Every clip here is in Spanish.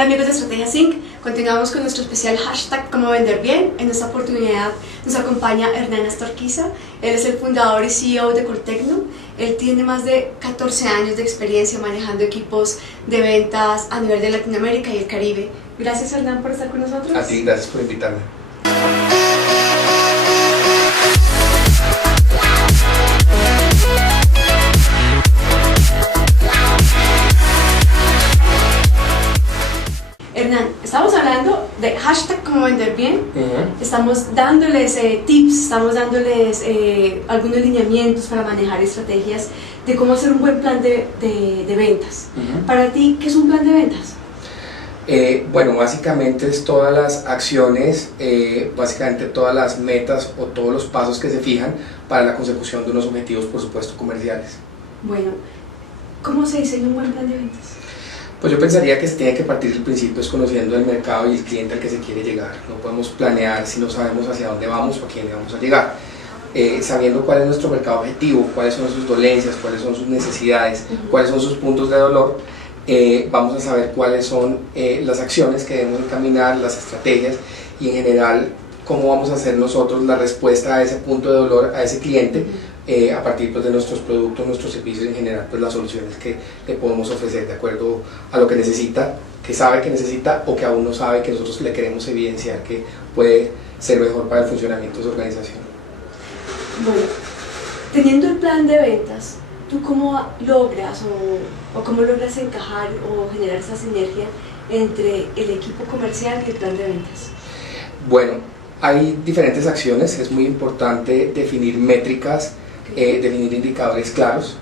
Hola amigos de Estrategia Sync, continuamos con nuestro especial hashtag Cómo Vender Bien. En esta oportunidad nos acompaña Hernán Astorquiza. Él es el fundador y CEO de Coltecno. Él tiene más de 14 años de experiencia manejando equipos de ventas a nivel de Latinoamérica y el Caribe. Gracias Hernán por estar con nosotros. A ti, gracias por invitarme. Hernán, estamos hablando de hashtag Cómo Vender Bien. Estamos dándoles tips, estamos dándoles algunos lineamientos para manejar estrategias de cómo hacer un buen plan de ventas. Para ti, ¿qué es un plan de ventas? Bueno, básicamente es todas las acciones, básicamente todas las metas o todos los pasos que se fijan para la consecución de unos objetivos, por supuesto, comerciales. Bueno, ¿cómo se diseña un buen plan de ventas? Pues yo pensaría que se tiene que partir del principio es conociendo el mercado y el cliente al que se quiere llegar. No podemos planear si no sabemos hacia dónde vamos o a quién le vamos a llegar. Sabiendo cuál es nuestro mercado objetivo, cuáles son sus dolencias, cuáles son sus necesidades, cuáles son sus puntos de dolor, vamos a saber cuáles son las acciones que debemos encaminar, las estrategias y en general cómo vamos a hacer nosotros la respuesta a ese punto de dolor, a ese cliente, a partir pues, de nuestros productos, nuestros servicios en general, pues las soluciones que le podemos ofrecer de acuerdo a lo que necesita, que sabe que necesita o que aún no sabe, que nosotros le queremos evidenciar que puede ser mejor para el funcionamiento de su organización. Bueno, teniendo el plan de ventas, ¿tú cómo logras o cómo logras encajar o generar esa sinergia entre el equipo comercial y el plan de ventas? Bueno, hay diferentes acciones, es muy importante definir métricas, definir indicadores claros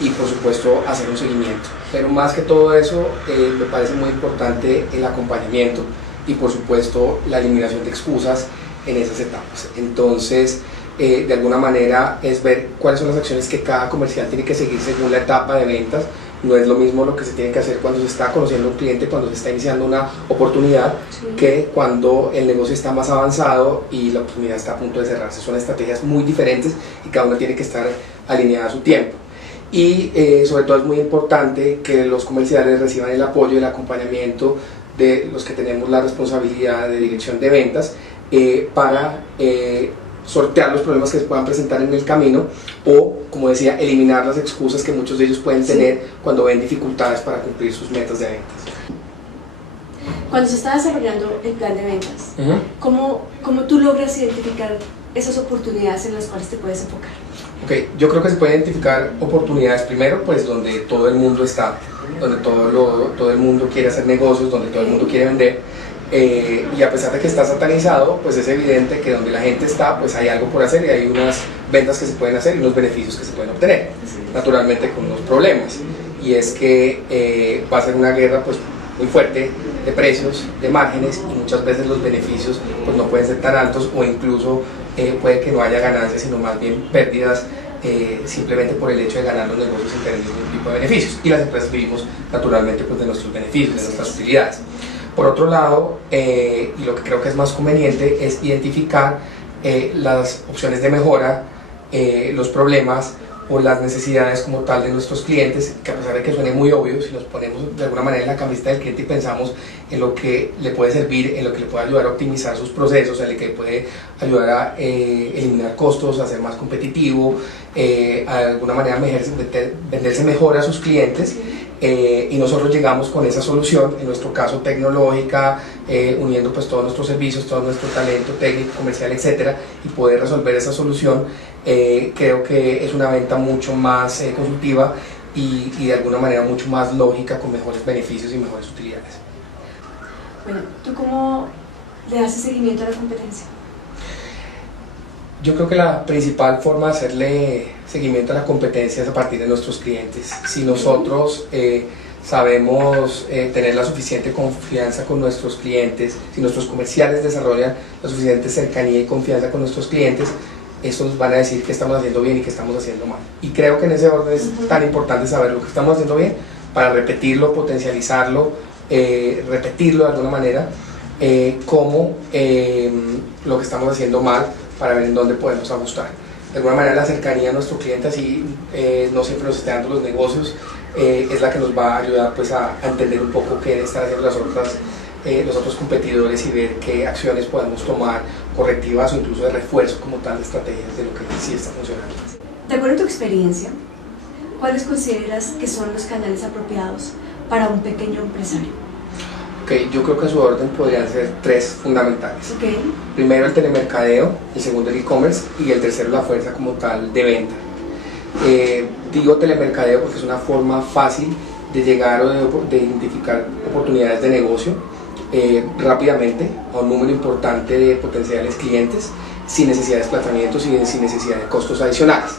y por supuesto hacer un seguimiento. Pero más que todo eso, me parece muy importante el acompañamiento y por supuesto la eliminación de excusas en esas etapas. Entonces, de alguna manera es ver cuáles son las acciones que cada comercial tiene que seguir según la etapa de ventas. No es lo mismo lo que se tiene que hacer cuando se está conociendo un cliente, cuando se está iniciando una oportunidad, que cuando el negocio está más avanzado y la oportunidad está a punto de cerrarse. Son estrategias muy diferentes y cada una tiene que estar alineada a su tiempo. Y sobre todo es muy importante que los comerciales reciban el apoyo y el acompañamiento de los que tenemos la responsabilidad de dirección de ventas para sortear los problemas que se puedan presentar en el camino o, como decía, eliminar las excusas que muchos de ellos pueden tener cuando ven dificultades para cumplir sus metas de ventas. Cuando se está desarrollando el plan de ventas, ¿cómo tú logras identificar esas oportunidades en las cuales te puedes enfocar? Ok, yo creo que se pueden identificar oportunidades primero, pues donde todo el mundo está, donde todo el mundo quiere hacer negocios, donde todo el mundo quiere vender. Y a pesar de que está satanizado, pues es evidente que donde la gente está, pues hay algo por hacer y hay unas ventas que se pueden hacer y unos beneficios que se pueden obtener, naturalmente con unos problemas, y es que va a ser una guerra pues muy fuerte de precios, de márgenes, y muchas veces los beneficios pues no pueden ser tan altos o incluso puede que no haya ganancias sino más bien pérdidas simplemente por el hecho de ganar los negocios sin tener ningún tipo de beneficios, y las empresas vivimos naturalmente pues de nuestros beneficios, de nuestras utilidades. Por otro lado, y lo que creo que es más conveniente es identificar las opciones de mejora, los problemas o las necesidades como tal de nuestros clientes, que a pesar de que suene muy obvio, si nos ponemos de alguna manera en la camiseta del cliente y pensamos en lo que le puede servir, en lo que le puede ayudar a optimizar sus procesos, en lo que puede ayudar a eliminar costos, a ser más competitivo, de alguna manera venderse mejor a sus clientes, y nosotros llegamos con esa solución, en nuestro caso tecnológica, uniendo pues todos nuestros servicios, todo nuestro talento técnico, comercial, etcétera, y poder resolver esa solución. Creo que es una venta mucho más consultiva y de alguna manera mucho más lógica, con mejores beneficios y mejores utilidades. Bueno, ¿tú cómo le haces seguimiento a la competencia? Yo creo que la principal forma de hacerle seguimiento a la competencia es a partir de nuestros clientes. Si nosotros sabemos tener la suficiente confianza con nuestros clientes, si nuestros comerciales desarrollan la suficiente cercanía y confianza con nuestros clientes, estos nos van a decir qué estamos haciendo bien y qué estamos haciendo mal. Y creo que en ese orden es tan importante saber lo que estamos haciendo bien para repetirlo, potencializarlo, repetirlo de alguna manera, como lo que estamos haciendo mal para ver en dónde podemos ajustar. De alguna manera la cercanía a nuestro cliente, así no siempre nos esté dando los negocios, es la que nos va a ayudar pues a entender un poco qué están haciendo los otros competidores y ver qué acciones podemos tomar correctivas o incluso de refuerzo como tal de estrategias de lo que sí está funcionando. De acuerdo a tu experiencia, ¿cuáles consideras que son los canales apropiados para un pequeño empresario? Okay, yo creo que en su orden podrían ser tres fundamentales. Okay. Primero el telemercadeo, el segundo el e-commerce y el tercero la fuerza como tal de venta. Digo telemercadeo porque es una forma fácil de llegar o de identificar oportunidades de negocio rápidamente a un número importante de potenciales clientes sin necesidad de desplazamientos y sin necesidad de costos adicionales.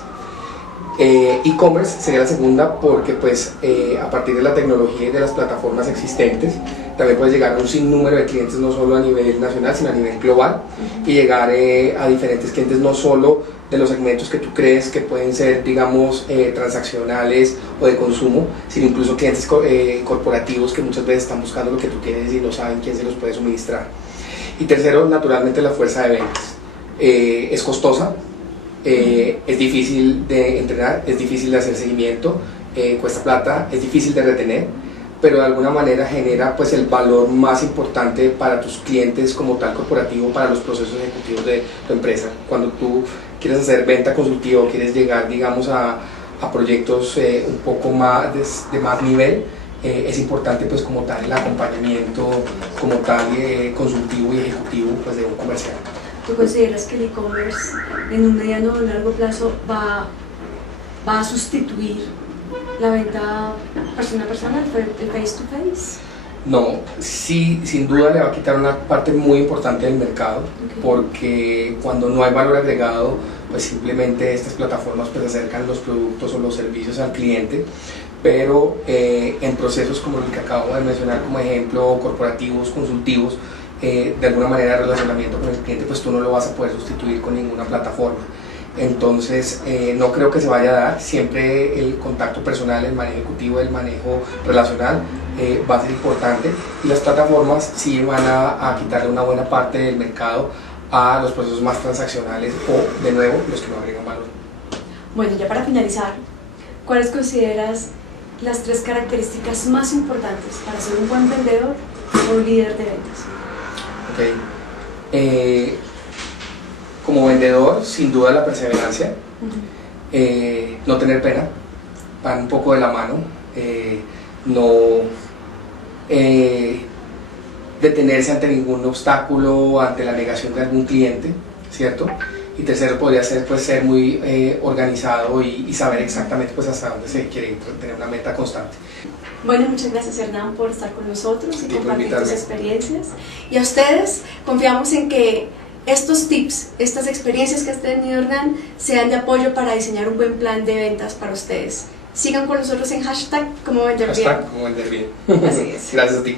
E-commerce sería la segunda porque pues, a partir de la tecnología y de las plataformas existentes también puedes llegar a un sinnúmero de clientes no solo a nivel nacional sino a nivel global y llegar a diferentes clientes no solo de los segmentos que tú crees que pueden ser digamos transaccionales o de consumo sino incluso clientes corporativos que muchas veces están buscando lo que tú quieres y no saben quién se los puede suministrar. Y tercero, naturalmente la fuerza de ventas. Es costosa. Es difícil de entrenar, es difícil de hacer seguimiento, cuesta plata, es difícil de retener, pero de alguna manera genera pues el valor más importante para tus clientes como tal corporativo, para los procesos ejecutivos de tu empresa. Cuando tú quieres hacer venta consultiva o quieres llegar digamos a proyectos un poco más de más nivel, es importante pues como tal el acompañamiento como tal consultivo y ejecutivo pues de un comercial. ¿Tú consideras que el e-commerce en un mediano o largo plazo va a sustituir la venta persona a persona, el face to face? No, sí, sin duda le va a quitar una parte muy importante del mercado, porque cuando no hay valor agregado, pues simplemente estas plataformas pues acercan los productos o los servicios al cliente, pero en procesos como el que acabo de mencionar como ejemplo, corporativos, consultivos, de alguna manera de relacionamiento con el cliente, pues tú no lo vas a poder sustituir con ninguna plataforma. Entonces no creo que se vaya a dar, siempre el contacto personal, el manejo ejecutivo, el manejo relacional va a ser importante y las plataformas sí van a quitarle una buena parte del mercado a los procesos más transaccionales o de nuevo los que no agregan valor. Bueno, ya para finalizar, ¿cuáles consideras las tres características más importantes para ser un buen vendedor o un líder de ventas? Okay. Como vendedor, sin duda la perseverancia, no tener pena, van un poco de la mano, no detenerse ante ningún obstáculo, ante la negación de algún cliente, ¿cierto? Y tercero podría ser pues ser muy organizado y saber exactamente pues hasta dónde se quiere ir, tener una meta constante. Bueno, muchas gracias Hernán por estar con nosotros y compartir tus experiencias. Y a ustedes, confiamos en que estos tips, estas experiencias que has tenido Hernán, sean de apoyo para diseñar un buen plan de ventas para ustedes. Sigan con nosotros en hashtag como vender bien. Hashtag como vender bien. Así es. Gracias a ti.